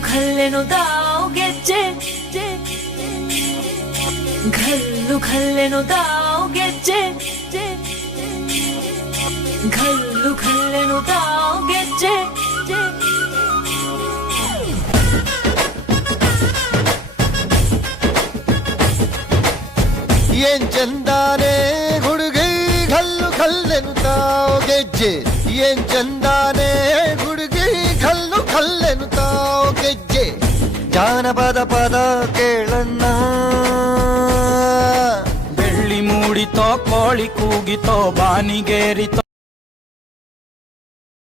ಖಲ್ಲೆನು ದಾವ್ಗೆಜ್ಜೆ ಖಲ್ಲೆನು ದಾವ್ಗೆಜ್ಜೆ ಖಲ್ಲೆನು ದಾವ್ಗೆಜ್ಜೆ ಏನ್ ಚಂದಾನೆ ಹುಡುಗಿ ಖಲ್ಲೆನು ಗೆಜ್ಜೆ ಏನ್ ಚಂದಾನೆ ಹುಡುಗಿ ಖಲ್ಲೆನು ಗೆಜ್ಜೆ ಜಾನಪದ ಪದ ಕೇಳಣ್ಣ ಬೆಳ್ಳಿ ಮೂಡಿತೋ ಕೋಳಿ ಕೂಗಿತೋ ಬಾನಿಗೇರಿತೋ